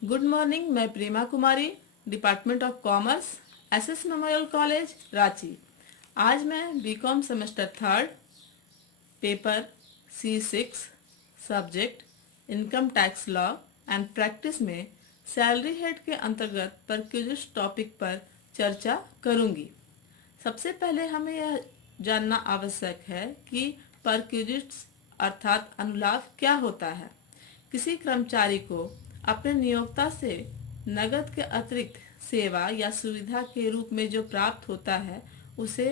Good morning. मैं Prema Kumari, department of commerce, SS memorial college, Ranchi. आज मैं BCom semester third, paper C6, subject income tax law and practice में salary head के अंतर्गत perquisites topic पर चर्चा करूंगी। सबसे पहले हमें यह जानना आवश्यक है कि परक्यूजिट्स अर्थात अनुलाभ क्या होता है। किसी कर्मचारी को अपने नियोक्ता से नकद के अतिरिक्त सेवा या सुविधा के रूप में जो प्राप्त होता है उसे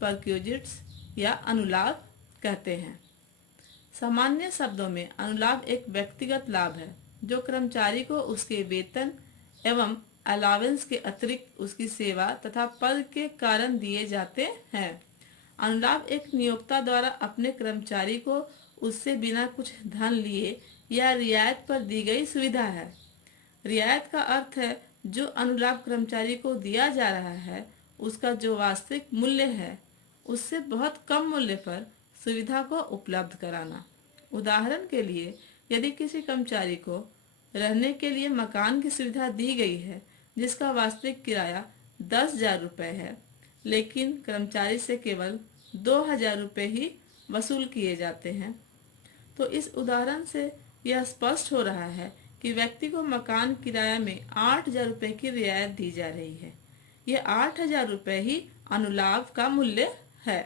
परक्यूजिट्स या अनुलाभ कहते हैं। सामान्य शब्दों में अनुलाभ एक व्यक्तिगत लाभ है जो कर्मचारी को उसके वेतन एवं अलावेंस के अतिरिक्त उसकी सेवा तथा पद के कारण दिए जाते हैं। अनुलाभ एक नियोक्ता द्वारा अपने कर्मचारी को उससे बिना कुछ धन लिए या रियायत पर दी गई सुविधा है। रियायत का अर्थ है जो अनुलाभ कर्मचारी को दिया जा रहा है उसका जो वास्तविक मूल्य है उससे बहुत कम मूल्य पर सुविधा को उपलब्ध कराना। उदाहरण के लिए, यदि किसी कर्मचारी को रहने के लिए मकान की सुविधा दी गई है जिसका वास्तविक किराया 10,000 रुपये है, लेकिन कर्मचारी से केवल 2,000 रुपये ही वसूल किए जाते हैं, तो इस उदाहरण से यह स्पष्ट हो रहा है कि व्यक्ति को मकान किराया में 8,000 रुपये की रियायत दी जा रही है। यह 8,000 रुपये ही अनुलाभ का मूल्य है।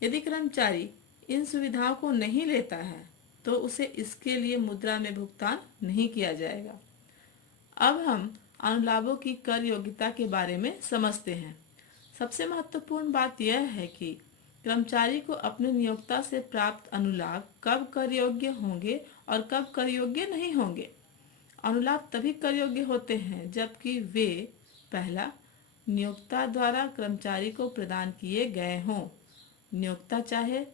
यदि कर्मचारी इन सुविधाओं को नहीं लेता है तो उसे इसके लिए मुद्रा में भुगतान नहीं किया जाएगा। अब हम अनुलाभों की कर योग्यता के बारे में समझते हैं। सबसे महत्वपूर्ण बात यह है कि कर्मचारी को अपने नियोक्ता से प्राप्त अनुलाभ कब कर योग्य होंगे और कब कर योग्य नहीं होंगे। अनुलाभ तभी कर योग्य होते हैं जबकि वे पहला, नियोक्ता द्वारा कर्मचारी को प्रदान किए गए हों। नियोक्ता चाहे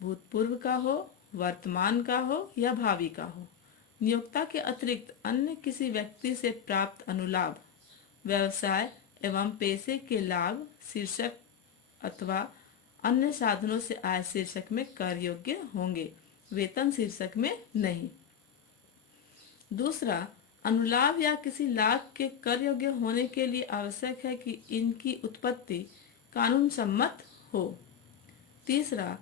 भूतपूर्व का हो, वर्तमान का हो या भावी का हो। नियोक्ता के अतिरिक्त अन्य किसी व्यक्ति से प्राप्त अनुलाभ व्यवसाय एवं पेशे के लाभ शीर्षक अथवा अन्य साधनों से आय शीर्षक में कर योग्य होंगे, वेतन शीर्षक में नहीं। दूसरा, अनुलाभ या किसी लाभ के कर योग्य होने के लिए आवश्यक है कि इनकी उत्पत्ति कानून सम्मत हो। तीसरा,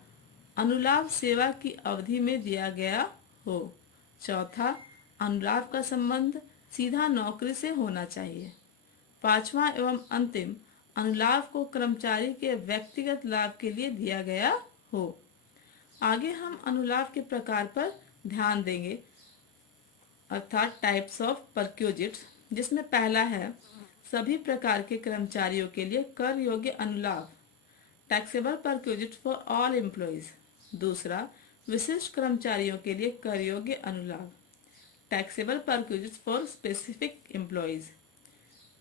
अनुलाभ सेवा की अवधि में दिया गया हो। चौथा, अनुलाभ का संबंध सीधा नौकरी से होना चाहिए। पांचवा एवं अंतिम, अनुलाभ को कर्मचारी के व्यक्तिगत लाभ के लिए दिया गया हो। आगे हम अनुलाभ के प्रकार पर ध्यान देंगे, अर्थात टाइप्स ऑफ परक्यूजिट्स, जिसमें पहला है सभी प्रकार के कर्मचारियों के लिए कर योग्य अनुलाभ, taxable perquisite for all employees. दूसरा, विशिष्ट कर्मचारियों के लिए कर योग्य अनुलाभ, taxable perquisite for specific employees.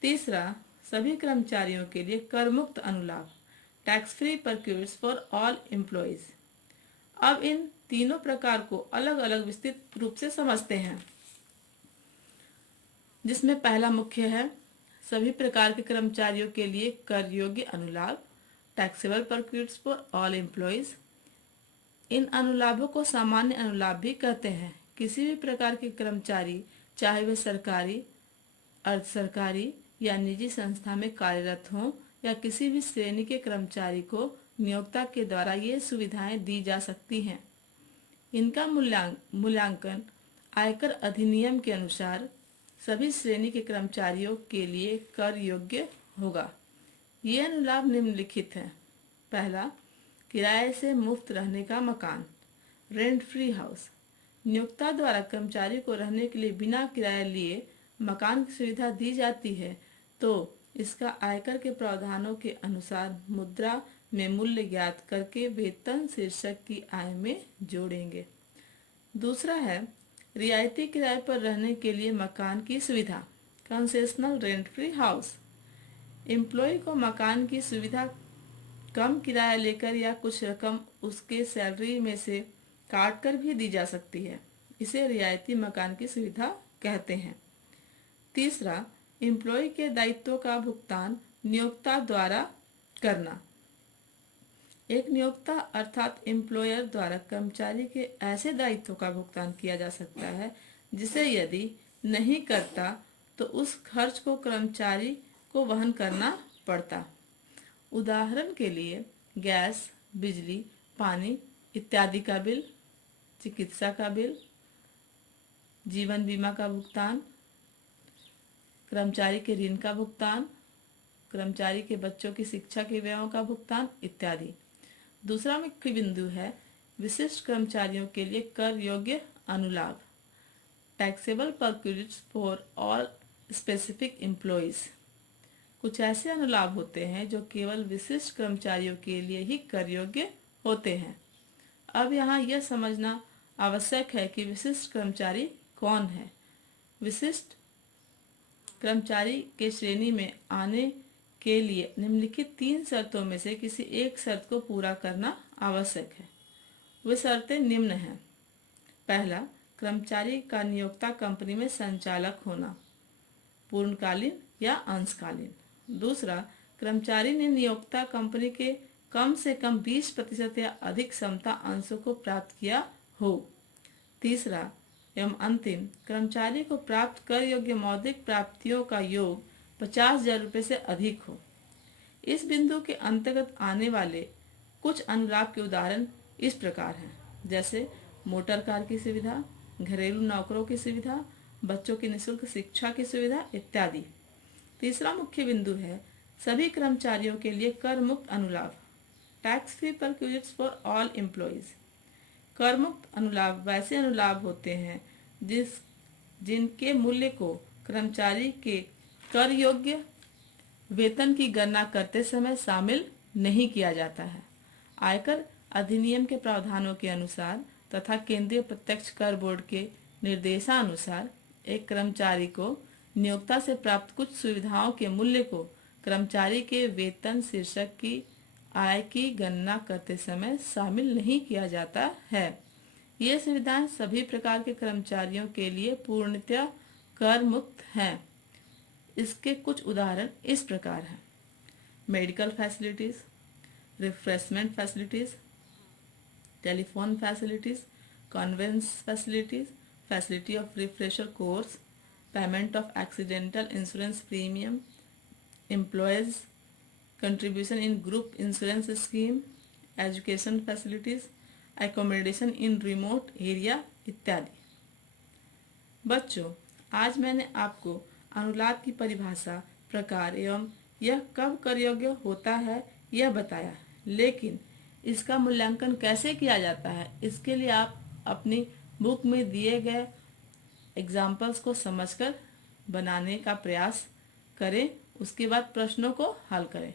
तीसरा, सभी कर्मचारियों के लिए कर मुक्त अनुलाभ, tax free perquisites for all employees. अब इन तीनों प्रकार को अलग अलग विस्तृत रूप से समझते हैं, जिसमें पहला मुख्य है सभी प्रकार के कर्मचारियों के लिए कर योग्य अनुलाभ, taxable perquisites for all employees. इन अनुलाभों को सामान्य अनुलाभ भी कहते हैं। किसी भी प्रकार के कर्मचारी, चाहे वे सरकारी, अर्ध सरकारी या निजी संस्था में कार्यरत हों या किसी भी श्रेणी के कर्मचारी को नियोक्ता के द्वारा ये सुविधाएं दी जा सकती हैं। इनका मूल्यांकन आयकर अधिनियम के अनुसार सभी श्रेणी के कर्मचारियों के लिए कर योग्य होगा। ये अनुलाभ निम्नलिखित हैं। पहला, किराए से मुफ्त रहने का मकान, रेंट फ्री हाउस। नियोक्ता द्वारा कर्मचारी को रहने के लिए बिना किराया लिए मकान की सुविधा दी जाती है तो इसका आयकर के प्रावधानों के अनुसार मुद्रा में मूल्य ज्ञात करके वेतन शीर्षक की आय में जोड़ेंगे। दूसरा है रियायती किराए पर रहने के लिए मकान की सुविधा, concessional rent free house. Employ को मकान की सुविधा कम किराया लेकर या कुछ रकम उसके सैलरी में से काट कर भी दी जा सकती है। इसे रियायती मकान की सुविधा कहते हैं। तीसरा, एम्प्लॉय के दायित्वों का भुगतान नियोक्ता द्वारा करना। एक नियोक्ता अर्थात एम्प्लॉयर द्वारा कर्मचारी के ऐसे दायित्वों का भुगतान किया जा सकता है जिसे यदि नहीं करता तो उस खर्च को कर्मचारी को वहन करना पड़ता। उदाहरण के लिए गैस, बिजली, पानी इत्यादि का बिल, चिकित्सा का बिल, जीवन बीमा का भुगतान, कर्मचारी के ऋण का भुगतान, कर्मचारी के बच्चों की शिक्षा के व्ययों का भुगतान इत्यादि। दूसरा मुख्य बिंदु है विशिष्ट कर्मचारियों के लिए कर योग्य अनुलाभ, taxable perquisites for all specific employees. कुछ ऐसे अनुलाभ होते हैं जो केवल विशिष्ट कर्मचारियों के लिए ही कर योग्य होते हैं। अब यहाँ यह समझना आवश्यक है कि विशिष्ट कर्मचारी कौन है। विशिष्ट कर्मचारी के श्रेणी में आने के लिए निम्नलिखित 3 शर्तों में से किसी एक शर्त को पूरा करना आवश्यक है। वे शर्तें निम्न हैं। पहला, कर्मचारी का नियोक्ता कंपनी में संचालक होना, पूर्णकालीन या अंशकालीन। दूसरा, कर्मचारी ने नियोक्ता कंपनी के कम से कम 20% या अधिक क्षमता अंशों को प्राप्त किया हो। तीसरा एवं अंतिम, कर्मचारी को प्राप्त कर योग्य मौद्रिक प्राप्तियों का योग 50,000 रुपये से अधिक हो। इस बिंदु के अंतर्गत आने वाले कुछ अनुलाभ के उदाहरण इस प्रकार हैं, जैसे मोटर कार की सुविधा, घरेलू नौकरों की सुविधा, बच्चों की निःशुल्क शिक्षा की सुविधा इत्यादि। तीसरा मुख्य बिंदु है सभी कर्मचारियों के लिए कर मुक्त अनुलाभ, tax free perquisites for all employees. कर मुक्त अनुलाभ वैसे अनुलाभ होते हैं जिनके मूल्य को कर्मचारी के कर योग्य वेतन की गणना करते समय शामिल नहीं किया जाता है। आयकर अधिनियम के प्रावधानों के अनुसार तथा केंद्रीय प्रत्यक्ष कर बोर्ड के निर्देशानुसार एक कर्मचारी को नियोक्ता से प्राप्त कुछ सुविधाओं के मूल्य को कर्मचारी के वेतन शीर्षक की आय की गणना करते समय शामिल नहीं किया जाता है। ये सुविधाएं सभी प्रकार के कर्मचारियों के लिए पूर्णतः कर मुक्त हैं। इसके कुछ उदाहरण इस प्रकार हैं: medical facilities, refreshment facilities, telephone facilities, conveyance facilities, facility of refresher course, payment of accidental insurance premium, employees contribution in group insurance scheme, education facilities, accommodation in remote area इत्यादि। बच्चों, आज मैंने आपको अनुलाभ की परिभाषा, प्रकार एवं यह कब कर योग्य होता है यह बताया, लेकिन इसका मूल्यांकन कैसे किया जाता है इसके लिए आप अपनी बुक में दिए गए एग्जाम्पल्स को समझकर बनाने का प्रयास करें। उसके बाद प्रश्नों को हल करें।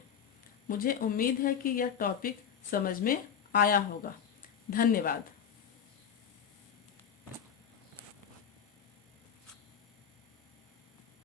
मुझे उम्मीद है कि यह टॉपिक समझ में आया होगा। धन्यवाद।